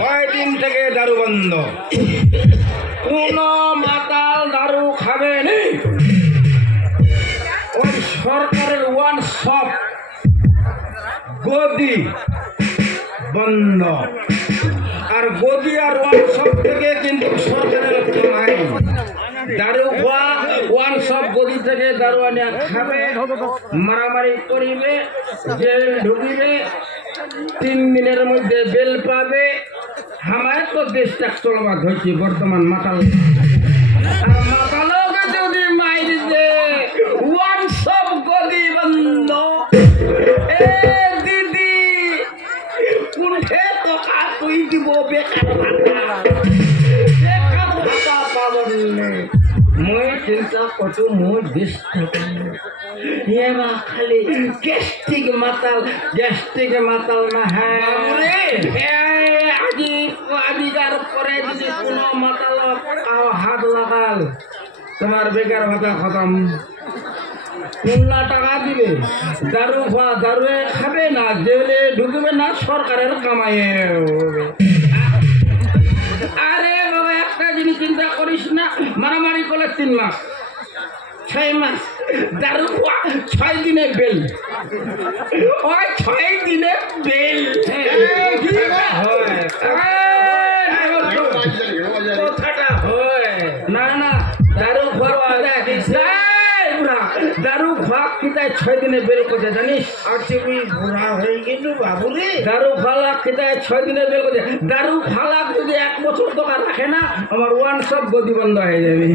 ওই দিন থেকে দারু বন্ধ। কোন মাতাল দারু খাবে নি। ওই সরকারের ওয়ান শপ গদি বন্ধ। আর গদি আর ওয়ান শপ থেকে কিন্তু সরকারের কামাই। দারু খোয়া ওয়ান শপ গদি থেকে দারু আনে খাবে, মারামারি করিবে, জেল ঢুকিবে, 3 দিনের মধ্যে বেল পাবে। আমার তো দেশটা চলবার হয়েছে বর্তমান মাতাল। মাতালকে যদি মাইর দে ওয়ান শপ গদি বন্ধ। এ দিদি কোনঠে টকা তুই দিব বেকার ভাতা পাবনে। মই চিন্তা করছো মই দেশ এবা খালি গ্যাস্ট্রিক মাতাল না। হ্যাঁ আজিকার পরে যদি কোনো মাতাল হাত লাগাল তোমার বেকার ভাতা খতম। 15 টাকা দিবে, দারু দারুয়ে খাবে না, জেলে ঢুকবে না, সরকারের কামাইয়ে। আরে বাবা একটা জিনিস চিন্তা করিস না, মারামারি করলে 3 মাস 6 মাস, দারু 6 দিনে বেল। ওই 6 দিনে বেল কথাটা হয় না। না দারু খাওয়া দারু খাওয়া কিতায় 6 দিনে বের করতে জানিস। আর তুমি বুড়া হয়ে গেল বাবুরে। দারু খাওয়া কিতায় 6 দিনে বের করতে। দারু খাওয়া যদি 1 বছর টাকা রাখে না, আমার ওয়ান সব গদি বন্ধ হয়ে যাবে।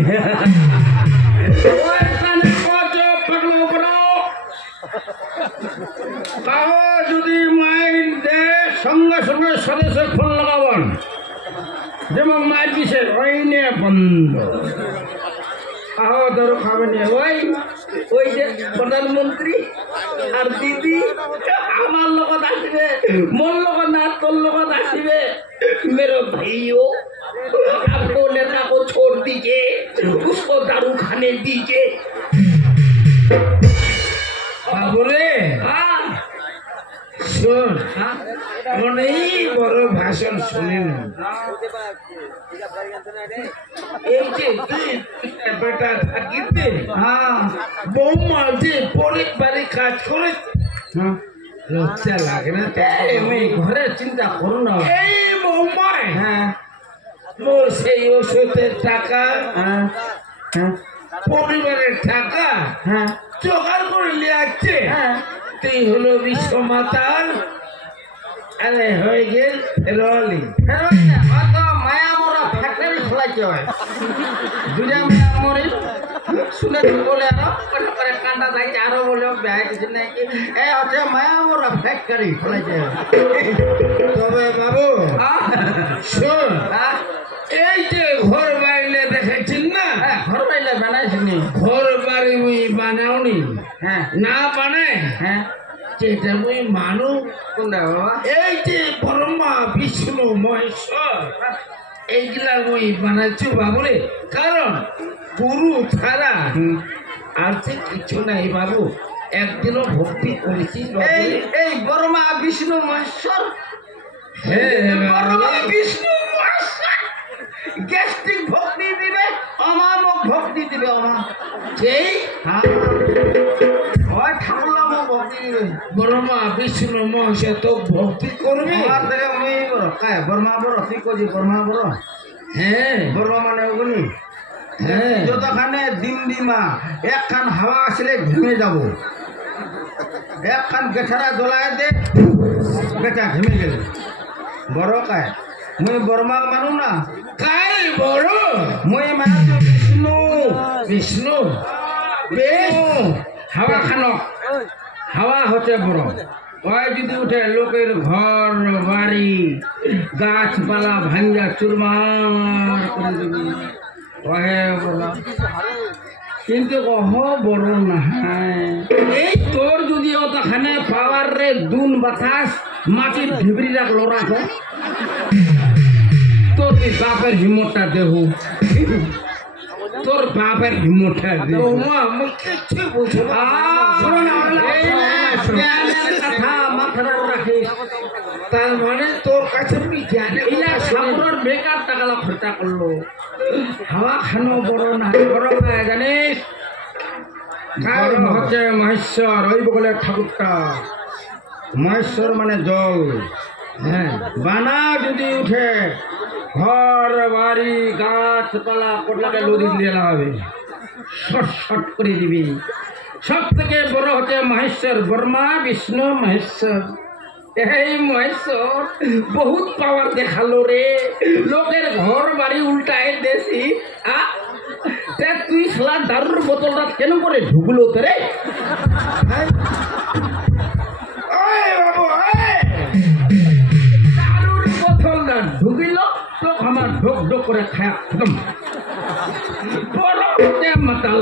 যদি মাইন্ড দে সঙ্গে সঙ্গে সদস্য ফোন লাগাবেন, যেমন মায়ের দিছে ওই নিয়ে বন্ধ। আহ ধরো খাবেন ওই যে প্রধানমন্ত্রী আর দিদি আমার লগত আসবে, মোর লগত না তোর লগত আসবে। मेरे भाइयों आपको नेता को छोड़ दीजिए, उसको दारू खाने दीजिए। बाबूरे हाँ শোন, অনেক বড় ভাষণ শুনেন। এই যে বেটা থাকিতে বৌমা যে পরিবারে কাজ করে লজ্জা লাগে না? আমি ঘরে চিন্তা করো না। এই বৌমায় মোর সেই ওষুধের টাকা, পরিবারের টাকা জোগাড় করে নিয়ে আসছে। তুই হলো বিশ্ব মাতাল। আরে হয়ে গেল রলি মায়া মোরা ফ্যাক্টরি খোলাইতে হয়। দুটা মায়া মরে শুনেছি বলে আরো করে কান্ডা যাইছে, আরো বলে বেড়াই কিছু নাকি হচ্ছে মায়া মোরা ফ্যাক্টরি খোলাইতে হয়। তবে বাবু শোন, এই যে ঘর বাড়িলে দেখেছেন না, ঘর বাড়িলে বানাইছিনি, ঘর বাড়ি মুই বানাওনি। না বানায় যেটা মুই মানু কোনটা বাবা, এই যে ব্রহ্মা বিষ্ণু মহেশ্বর এইগুলা মুই বানাইছি বাবুরে। কারণ গুরু ছাড়া আর যে কিছু নাই বাবু। একদিনও ভক্তি করেছি এই ব্রহ্মা বিষ্ণু মহেশ্বর। ব্রহ্মা বিষ্ণু মহেশ্বর গ্যাস্ট্রিক ভক্তি দিবে, অমামক ভক্তি দিবে। সেই ব্রহ্মা বিষ্ণু মহেশ্বর তো ভক্তি করবে। ব্রহ্মা বড় ঠিক করছি, ব্রহ্মা বড়। ব্রহ্মা মানে ওগুলি যতখানে দিমা একখান হাওয়া আসলে ঘেমে যাব, একখান গেছারা জ্বলায় দে গেছা ঘেমে গেলে বড় কায়। মুই ব্রহ্মা মানু না, কাই বড় মুই মানে বিষ্ণু। বিষ্ণু হাওয়া খানো, হাওয়া হচ্ছে বড়। ওই যদি উঠে লোকের ঘর বাড়ি গাছপালা ভাঙ্গা চুরমার করে দেবে, কিন্তু কহ বড় না। এই তোর যদি ওখানে পাওয়ার রে দুন বাতাস মাটির ঢিবরি রাখলো রাখো, তোর বাপের হিম্মতটা দেহ, তোর বাপের হিম্মতটা দেহ। কথা মাথায় রাখিস। তার মানে তোর কাছে ঠাকুরের বেকার টাকা খরচা করলো, হাওয়া খানো বড় না জানিস। হচ্ছে মহেশ্বর, ওই বগলের ঠাকুরটা। মহেশ্বর মানে জল। হ্যাঁ, বানা যদি উঠে ঘর বাড়ি গাছপালা কোটলাকে নদী দিয়ে লাগাবে, শট শট করে দিবি। সব থেকে বড় হচ্ছে মহেশ্বর, ব্রহ্মা বিষ্ণু মহেশ্বর। এই মহেশ্বর বহুত পাওয়ার দেখালো রে, লোকের ঘর বাড়ি উল্টায় দেশি। তুই শালা দারুর বোতলটা কেন করে ঢুকলো তো রে? দারুর বোতলটা ঢুকিল তো আমার ঢোক ঢোক করে খায়া খতম। বড় মাতাল,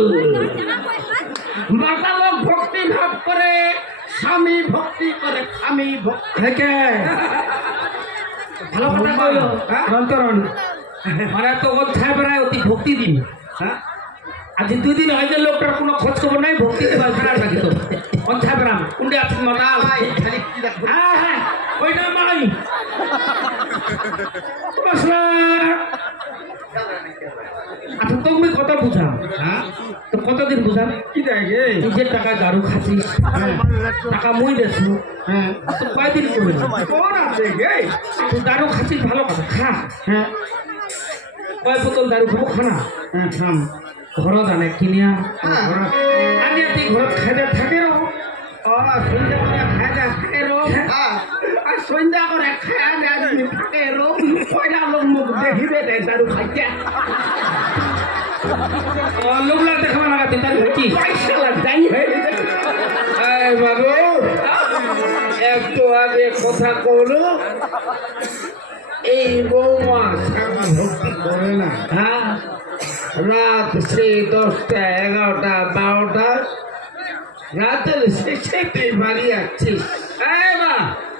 মাতালক ভক্তি ভাব করে, স্বামী ভক্তি করে স্বামী ভক্তি। ভালো কথা কইল অন্তরণ, মানে তো অধ্যায় বেড়ায় অতি ভক্তি দিন। হ্যাঁ, আজ 2 দিন হয়ে গেল লোকটার কোনো খোঁজ খবর নাই, ভক্তি দেবার ছাড়ার বাকি তো অধ্যায় বেড়াম কোনটা আছে মাতাল। হ্যাঁ হ্যাঁ, ওইটা মাই আচ্ছা, তুমি কত বুঝাম? হ্যাঁ, তো কতদিন বুঝাম? কি দেখে যে টাকা দারু খাচ্ছিস, টাকা মুই দেছো। হ্যাঁ, তো কয়দিন করবে? তুই দারু খাচ্ছিস, ভালো কথা খা। হ্যাঁ, কয় বোতল দারু খাবো? খানা। হ্যাঁ খাম। ঘরত আনে কিনিয়া আনিয়া তুই ঘরত খাইতে থাকে রো। সন্ধ্যা করে খাইতে থাকে রো, আর সন্ধ্যা করে খাইতে থাকে রো। কয়টা লোক মুখ দেখিবে দারু খাইতে। লোকলা দেখাবা লাগা তুই দারু খাইছি পয়সা যাই হয়ে বাবু। একটু আগে কথা কইলো এই বৌমা ভক্তি করে না। হ্যাঁ, রাত সেই 10টা 11টা 12টা রাতের শেষে তুই বাড়ি আসছিস।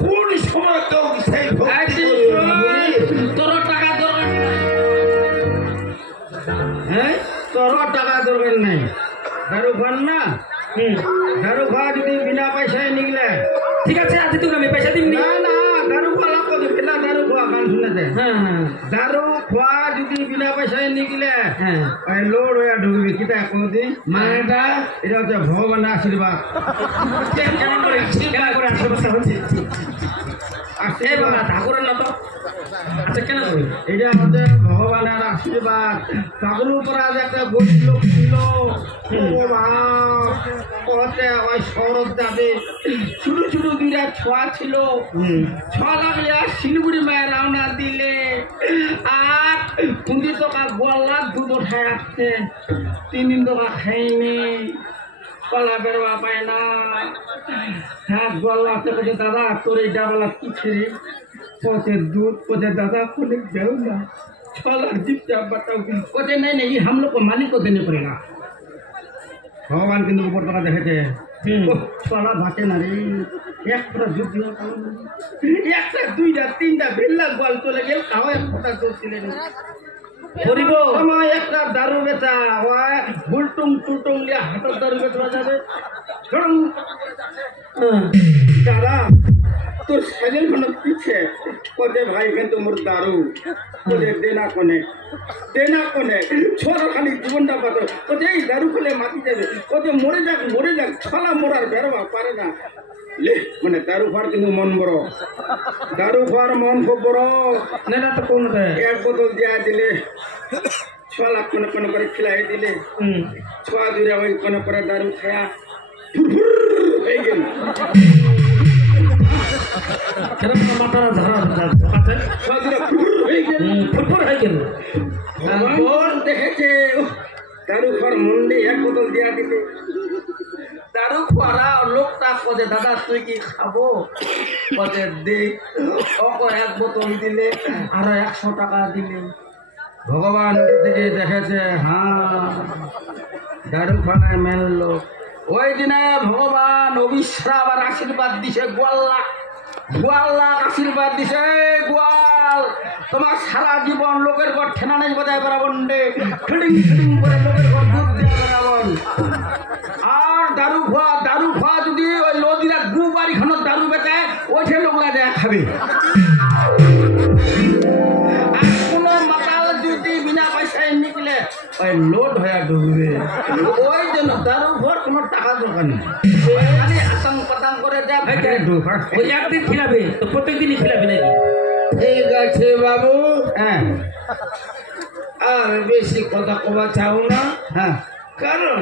কোন সময় তো সেই তোর টাকা দরকার? হ্যাঁ, তোর টাকা দরকার নাই। দারু খান না, দারু খাওয়া যদি বিনা পয়সায় নিকলে ঠিক আছে। আজ তুমি আমি পয়সা দিবি না? না, দারু খাওয়া লাগতো না। দারু খাওয়া গান শুনেছে। হ্যাঁ হ্যাঁ, দারু খাওয়া যদি বিনা পয়সায় নিকলে হ্যাঁ লোড হয়ে ঢুকবি। কিতা কোনদিন মানেটা এটা হচ্ছে ভগবানের আশীর্বাদ। ঠাকুরের না তো। আচ্ছা কেন এটা হচ্ছে ভগবানের আশীর্বাদ। ঠাকুর উপরে আজ একটা গরিব লোক ছিল, ওই শরৎ যাবে, ছোট ছোট 2টা ছোঁয়া ছিল। 6 লাগলে আর শিলিগুড়ি মায়ের রওনা দিলে। আর 20 টাকা গোয়াল্লা দুধ উঠায় আসছে, 3 দিন টাকা খাইনি, কলা বেরোয়া পায় না। হ্যাঁ, গোয়াল্লা বলছে দাদা তোর এই ডাবলা কি ছেড়ে পথের দুধ। পথে দাদা খুলে যাও না, 6 लाख जिप्ता बताओ। कहते नहीं नहीं, हम लोग को मालिक को देने पड़ेगा। भगवान কিন্তু উপর টাকা দেখেছে। ছলা ভাতে না রে, একটা যুদ্ধ একটা 2টা 3টা বেল্লা গোয়াল চলে গেল, কাও একটা চলছিলেন করিব সময় একটা দারু বেচা হয়। বুলটুং টুলটুং লিয়া হাতের দারু বেচা যাবে। দাদা তোর সাইকেল খান পিছে কতে ভাই কিন্তু মোর দারু দেনা কোনে ছোড়া খালি জীবনটা পাতো। কতে এই দারু খেলে মাতি যাবে, কতে মরে যাক ছলা মরার বেরোবা পারে না। মানে দারু খাওয়ার কিন্তু মন বড়, দারু খাওয়ার মন খুব বড়। না তো কোন 1 বোতল দিয়া দিলে 6 লাখ কোনে কোনে করে খিলাই দিলে। 6 2টা ওই কোনে করে দারু খায়া হয়ে গেল। মাথার ধারা দেখেছে দারু খাওয়ার মন দিয়ে 1 বোতল দিয়া দিলে। দারু খাওয়ারা লোকটা কদে দাদা তুই কি খাবো? কদে দে। 1 বোতল দিলে, আরো 100 টাকা দিলে। ভগবান থেকে দেখেছে হ্যাঁ দারু খাওয়ায় মেন লোক। ওই দিনে ভগবান অবিশ্রাম আর আশীর্বাদ দিছে। গোয়াল্লা আশীর্বাদ দিছে। গোয়াল তোমার সারা জীবন লোকের ঘর ঠেনা নেই বাজায় বেড়াবন রে, ফিডিং করে লোকের ঘর দুধ দিয়ে বেড়াবন। আর দারু খাওয়া যদি ওই নদীরা খাবে আর কোনো মাতাল যদি বিনা পয়সায় নিকলে ওই লোড হয়ে ডুববে ওই জন্য তার উপর কোনো টাকা দরকার নেই খালি আতঙ্ক পাতাঙ্ক করে যা ভেটে ডুব ওই একদিন খিলাবে তো প্রত্যেকদিনই খিলাবে নাকি? ঠিক আছে বাবু হ্যাঁ আর বেশি কথা কবা চাও না হ্যাঁ কারণ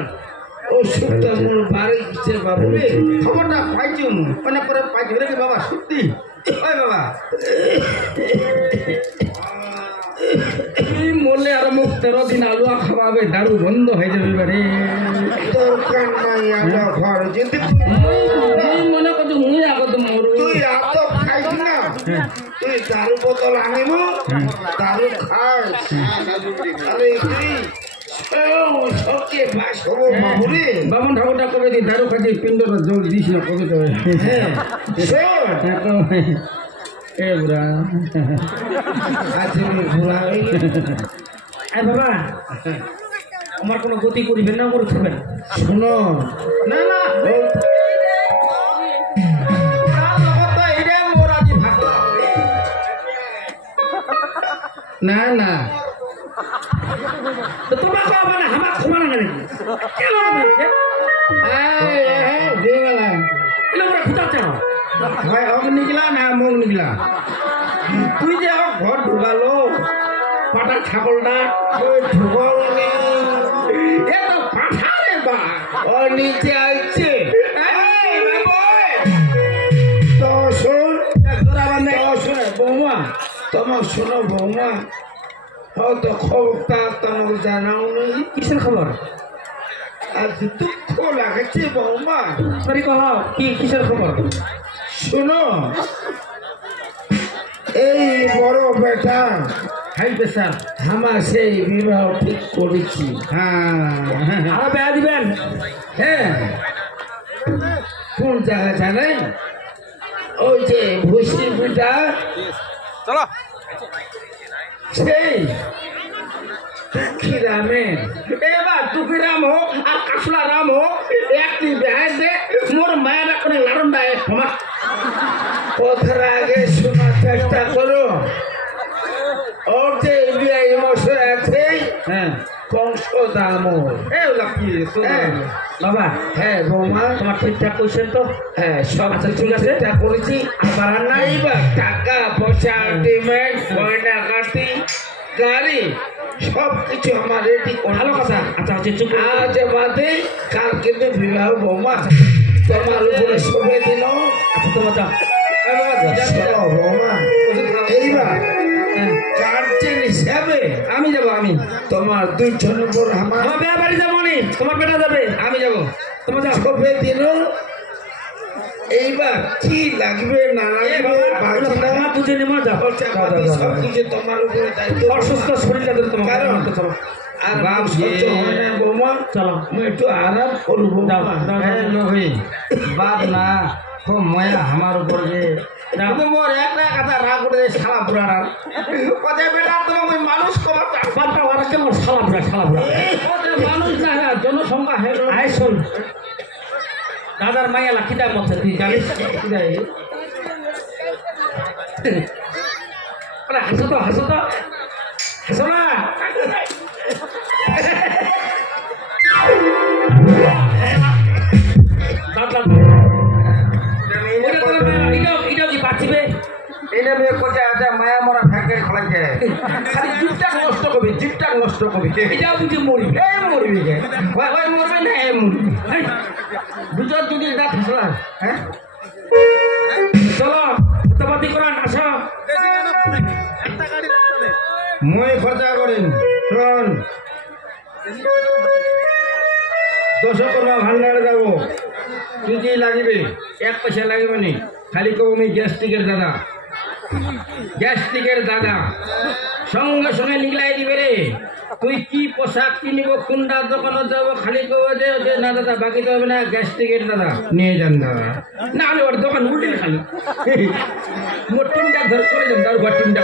ওষুধটা মোর বাড়ি গেছে বাবু রে খবরটা পাইছি অনেক করে পাইছি রে বাবা সত্যি ওই বাবা তুই মরলে আর মুখ 13 দিন আলুয়া খাওয়াবে, দারু বন্ধ হয়ে যাবে এবারে। দরকার নাই আমরা ঘর যেতে তুই মনে করছো মুই আগত মরু। তুই এত খাইস না তুই দারু বোতল আনিব দারু খাস আরে তুই সবকে বাস হবো বাবু রে বামন ঠাকুরটা কবে দি দারু খাইছে পিণ্ডটা জল দিস না কবে তো হ্যাঁ শোন এ বুড়া আজ ঘোরা হয়ে আরে বাবা আমার কোনো গতি করিবেন না, মরে খাবেন। শোনো না না তার লগত তো এইটা মোর আজি ভাগ না না তো তোমার খাওয়া না আমার খাওয়া না নাকি? কেন বলছে দেবেলা এলো ওরা খুঁটাচ্ছে না। ভাই অগ নিকলা না মুখ নিকলা তুই যে ঘর ঢুকালো পাটার ছাগলটা ওই ঢুকাও নি এ তো পাঠা রে বা ও নিচে আসছে তো শোন বৌমা তোমার শোনো বৌমা হয়তো খবরটা তোমাকে জানাও নেই কিসের খবর? আজ দুঃখ লাগছে বৌমা সরি কহ কি কিসের খবর? শোনো এই বড় বেটা হাই প্রেসার আমার সেই বিবাহ ঠিক করেছি হ্যাঁ আরো বেয়া দিবেন? হ্যাঁ কোন জায়গা জানেন ওই যে ভুসি বুটা সেই গ্রামে এবার তুকিরাম হোক আর কাসলা রাম হোক একটি বেহাই দে মোর মায়ের করে লাড়ন দেয় আমার কথার আগে শোনার চেষ্টা করো ওর যে বিআই মশাই আছে হ্যাঁ কংস দামোর এ লাকি হ্যাঁ বাবা হ্যাঁ বৌমা তোমার ঠিকঠাক করছেন তো? হ্যাঁ সব আচ্ছা, কিছু ঠিক আছে। চেষ্টা করেছি আবার আর নাই এইবার টাকা পয়সা আলটিমেট গয়না কাটি গাড়ি সব কিছু আমার রেডি ভালো কথা। আচ্ছা আচ্ছা চুপ করো। আজ বাদে কাল কিন্তু বিবাহ বৌমা তোমার উপরে শোভে দিল আচ্ছা তোমার যাও। শোনো বৌমা এইবার গার্জেন হিসাবে আমি যাব আমি তোমার দুইজনের উপর আমার আমার বেয়া বাড়ি যাবো নি, তোমার বেটা যাবে। আমি যাব তোমার যাও। শোভে দিল এইবার কি লাগবে না লাগবে বাকি না আমার বুঝে নেমা যাও। খরচাপাতি সব কিছু তোমার উপরে দায়িত্ব অসুস্থ শরীরটা ধরে তোমার কারণ চলো আর বাপ সহ্য হয় না বৌমা চলো আমি একটু আরাম করবো যাও, যাও, এ লোহি বাদ না খুব ময়া আমার উপর যে কিন্তু মোর একটা কথা রাগ করে শালা বুড়ার কথা বেটা তোমাকে মানুষ কমার বাপটা ওরা কেমন শালা বুড়া শালা বুড়া মানুষ না হ্যাঁ জনসংখ্যা হয়ে গেল। আয় শোন দাদার মাইয়া লাখিটার মধ্যে তুই জানিস আরে হাসো তো হাসো তো হাসো না এটাও কি পাচ্ছিবে এটা মেয়ে কোথায় আছে মায়া মরা ফ্যাক্টরি খোলাইছে খালি জিপটাক নষ্ট করবি জিপটাক নষ্ট করবি এটাও বুঝি মরি এই মরবি কে ওই মরবি না এই মরবি দুজন যদি দাঁত ফসলা হ্যাঁ চলো কথাবার্তি করান আসো মই খরচা করিম শোন 10 করবা ভান্ডারে যাব কি কি লাগিবে 1 পয়সা লাগিবে নি খালি কব আমি গ্যাস্ট্রিকের দাদা সঙ্গে সঙ্গে নিগলাই দিবে রে তুই কি পোশাক কিনিব কোনটা দোকানে যাব খালি কব যে না দাদা বাকি তো হবে না গ্যাস্ট্রিকের দাদা নিয়ে যান দাদা না হলে ওর দোকান উল্টে খালি মোট টিমটা ধর করে যান তার টিমটা